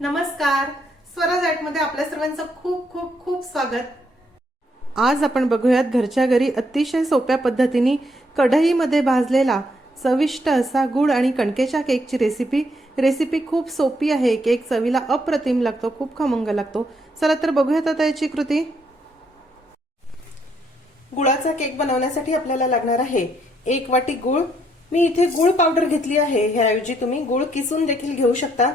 नमस्कार, स्वराज आर्टमध्ये आपल्या सर्वांचं खूप खूप खूप स्वागत। आज आपण बघूयात घरच्या घरी अतिशय सोप्या पद्धतीने कढईमध्ये भाजलेला चविष्ट असा गुळ आणि कणकेच्या केकची रेसिपी खूप सोपी आहे। केक चवीला अप्रतिम लागतो, खूप खमंग लागतो। चला तर बघूयात आता याची कृती। गुळाचा केक बनवण्यासाठी आपल्याला लागणार आहे 1 वाटी गुळ। मी इथे गुळ पावडर घेतली आहे, ह्याऐवजी तुम्ही गुळ किसून देखील घेऊ शकता।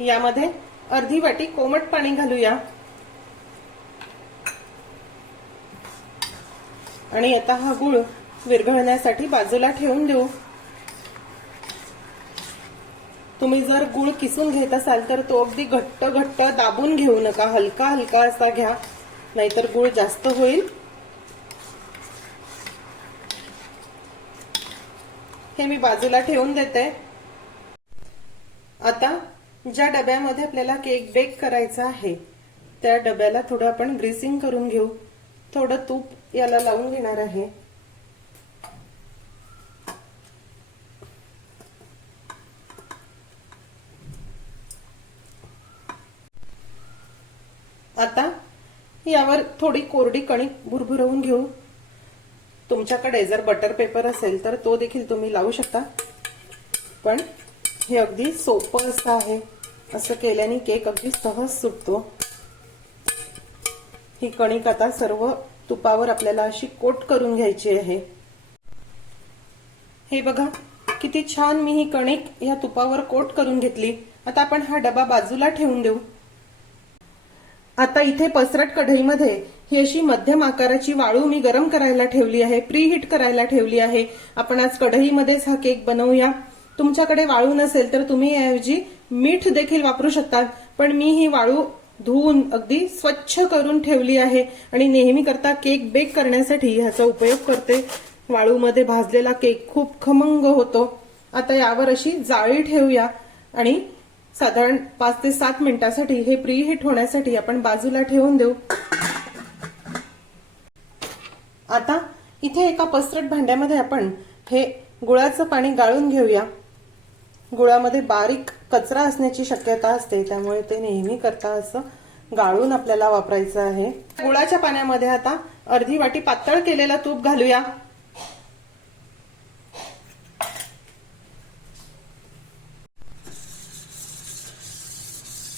यामध्ये अर्धी वाटी कोमट पाणी घालूया आणि आता हा गुळ विरघळण्यासाठी बाजूला ठेवून देऊ। तुम्ही जर गुळ किसून घेत असाल तर तो अगदी घट्ट घट्ट दाबून घेऊ नका, हलका हलका असा घ्या, नाहीतर गुळ जास्त होईल। हे मी बाजूला ठेवून देते। आता ज्या डब्यामध्ये आपल्याला केक बेक करायचा आहे त्या डब्याला थोडं आपण ग्रीसिंग करून घेऊ। थोडं तूप याला लावून घेणार आहे। आता यावर थोडी कोरडी कणिक भुरभुरवून घेऊ। तुमच्याकडे जर बटर पेपर असेल तर तो देखील तुम्ही लावू शकता, पण हे अगदी सोपं असं आहे। असं केल्याने केक अगदी सहज सुटतो। ही कणिक आता सर्व तुपावर आपल्याला अशी कोट करून घ्यायची आहे। हे बघा किती छान मी ही कणिक या तुपावर कोट करून घेतली। आता आपण हा डबा बाजूला ठेवून देऊ। आता इथे पसरट कढईमध्ये ही अशी मध्यम आकाराची वाळू मी गरम करायला ठेवली आहे, प्रीहीट करायला ठेवली आहे। आपण आज कढईमध्येच हा केक बनवूया। तुमच्याकडे वाळू नसेल तर तुम्ही याऐवजी मीठ देखील वापरू शकता, पण मी ही वाळू धुवून अगदी स्वच्छ करून ठेवली आहे आणि नेहमी करता केक बेक करण्यासाठी ह्याचा उपयोग करते। वाळूमध्ये भाजलेला केक खूप खमंग होतो। आता यावर अशी जाळी ठेवूया आणि साधारण 5 ते 7 मिनिटांसाठी हे प्रीहीट होण्यासाठी आपण बाजूला ठेवून देऊ। आता इथे एका पसरट भांड्यामध्ये आपण हे गुळाचं पाणी गाळून घेऊया। गुळामध्ये बारीक कचरा असण्याची शक्यता असते, त्यामुळे ते नेहमी करता असं गाळून आपल्याला वापरायचं आहे। गुळाच्या पाण्यामध्ये आता अर्धी वाटी पातळ केलेलं तूप घालूया।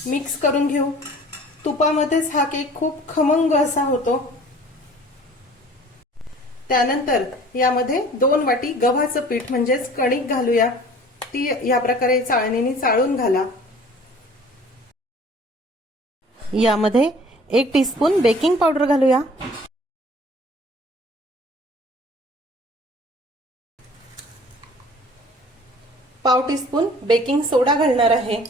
मिक्स करून घेऊ। तुपामध्येच हा केक खूप खमंग असा होतो। त्यानंतर यामध्ये 2 वाटी गव्हाचं पीठ म्हणजेच कणिक घालूया। ती या प्रकारे चाळणीने चाळून घाला। यामध्ये 1 टीस्पून बेकिंग पावडर घालूया। पाव टीस्पून बेकिंग सोडा घालणार आहे।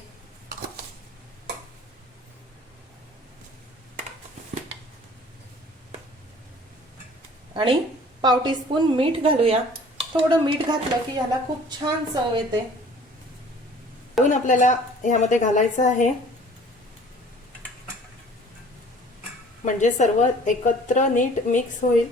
आणि पाव टीस्पून मीठ घालूया। थोडं मीठ घातलं की याला खूप छान चव येते। आपल्याला यामध्ये घालायचं आहे, म्हणजे सर्व एकत्र नीट मिक्स होईल।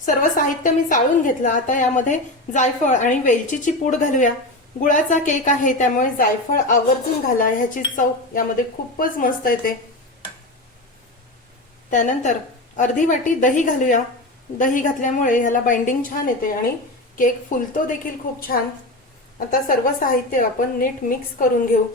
सर्व साहित्य मी चाळून घेतलं। आता यामध्ये जायफळ आणि वेलचीची पूड घालूया। गुळाचा केक आहे त्यामुळे जायफळ आवर्जून घाला, ह्याची चव यामध्ये खूपच मस्त येते। त्यानंतर अर्धी वाटी दही घालूया। दही घातल्यामुळे ह्याला बाइंडिंग छान येते आणि केक फुलतो देखील खूप छान। आता सर्व साहित्य आपण नीट मिक्स करून घेऊ।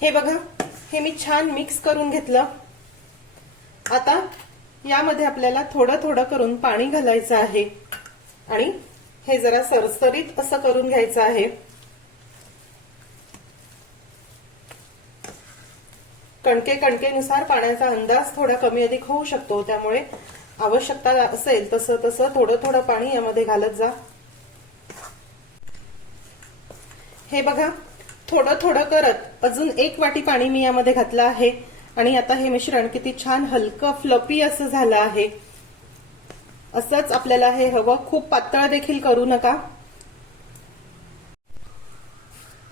हे बघा, हे मी छान मिक्स करून घेतलं। आता यामध्ये आपल्याला थोडं थोडं करून पाणी घालायचं आहे आणि हे जरा सरसरीत असं करून घ्यायचं आहे। कणकेनुसार पाण्याचा अंदाज थोडा कमी अधिक होऊ शकतो, त्यामुळे आवश्यकता असेल तसं तसं थोडं थोडं पाणी यामध्ये घालत जा। हे बघा, थोडं थोडं करत अजून 1 वाटी पाणी मी यामध्ये घातलं आहे आणि आता हे मिश्रण किती छान हलकं फ्लफी असं झालं आहे। असंच आपल्याला हे हवं, खूप पातळ देखील करू नका।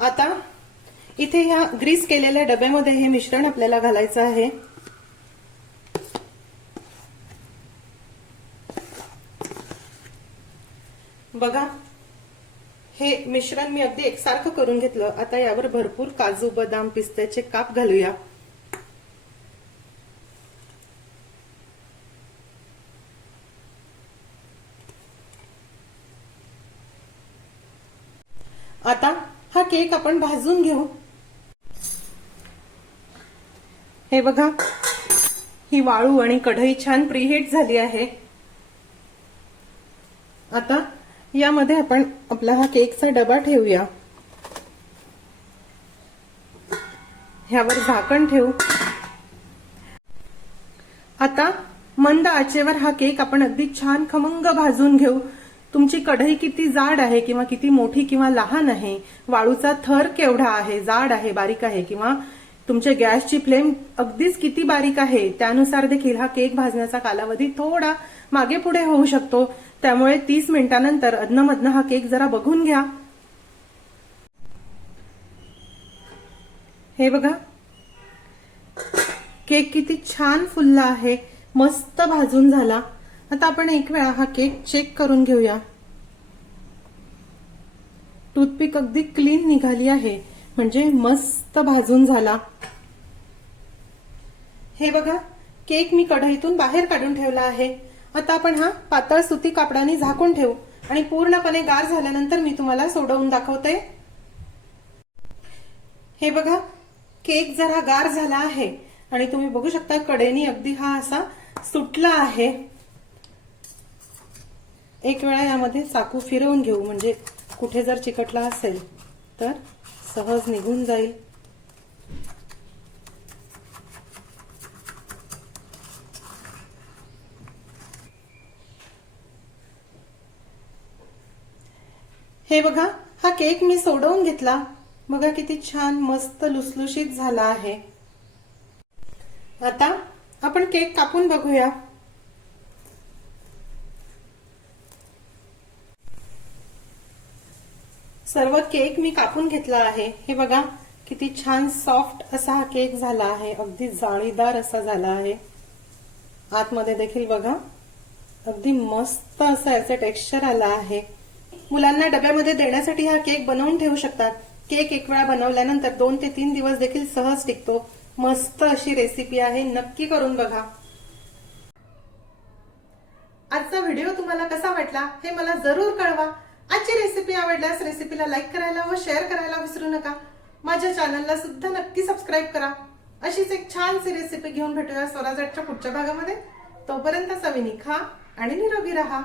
आता इथे ह्या ग्रीस केलेल्या डब्यामध्ये हे मिश्रण आपल्याला घालायचं आहे। बघा, हे मिश्रण मी अगदी एकसारखं करून घेतलं। आता यावर भरपूर काजू, बदाम, पिस्त्याचे काप घालूया। आता हा केक आपण भाजून घेऊ। हे बघा, ही वाळू आणि कढई छान प्रीहीट झाली आहे। आता यामध्ये आपण आपला हा केकचा डबा ठेवूया, ह्यावर झाकण ठेवू। आता मंद आचेवर हा केक आपण अगदी छान खमंग भाजून घेऊ। तुमची कढई किती जाड आहे किंवा किती मोठी किंवा लहान आहे, वाळूचा थर केवढा आहे, जाड आहे, बारीक आहे, किंवा तुमच्या गॅसची फ्लेम अगदीच किती बारीक आहे, त्यानुसार देखील हा केक भाजण्याचा कालावधी थोडा मागे पुढे होऊ शकतो। त्यामुळे 30 मिनिटांनंतर अधनमधन हा केक जरा बघून घ्या। हे बघा, केक किती छान फुलला आहे, मस्त भाजून झाला। आता आपण एक वेळा हा केक चेक करून घेऊया। टूथपिक अगदी क्लीन निघाली आहे, म्हणजे मस्त भाजून झाला। हे बघा, केक मी कढईतून बाहेर काढून ठेवला आहे। आता आपण हा पातळ सुती कापडाने झाकून ठेवू आणि पूर्णपणे गार झाल्यानंतर मी तुम्हाला सोडवून दाखवते। हे बघा, केक जरा गार झाला आहे आणि तुम्ही बघू शकता कडेने अगदी हा असा सुटला आहे। एक वेळा यामध्ये चाकू फिरवून घेऊ, म्हणजे कुठे जर चिकटला असेल तर सहज निघून जाईल। हे बघा, हा केक मी सोडवून घेतला। बघा किती छान मस्त लुसलुशीत झाला आहे। आता आपण केक कापून बघूया। सर्व केक मी कापून घेतला आहे। हे बघा, किती छान सॉफ्ट असा हा केक झाला आहे, अगदी जाळीदार असा झाला आहे। आतमध्ये देखील बघा, अगदी मस्त असं याचं टेक्स्चर आलं आहे। मुलांना डब्यामध्ये देण्यासाठी हा केक बनवून ठेवू शकतात। केक एक वेळा बनवल्यानंतर 2 ते 3 दिवस देखील सहज टिकतो। मस्त अशी रेसिपी आहे, नक्की करून बघा। आजचा व्हिडिओ तुम्हाला कसा वाटला हे मला जरूर कळवा। आजची रेसिपी आवडल्यास रेसिपीला लाईक करायला व शेअर करायला विसरू नका। माझ्या चॅनलला सुद्धा नक्की सबस्क्राईब करा। अशीच एक छानशी रेसिपी घेऊन भेटूया स्वराजच्या पुढच्या भागामध्ये। तोपर्यंत चवीने खा आणि निरोगी राहा।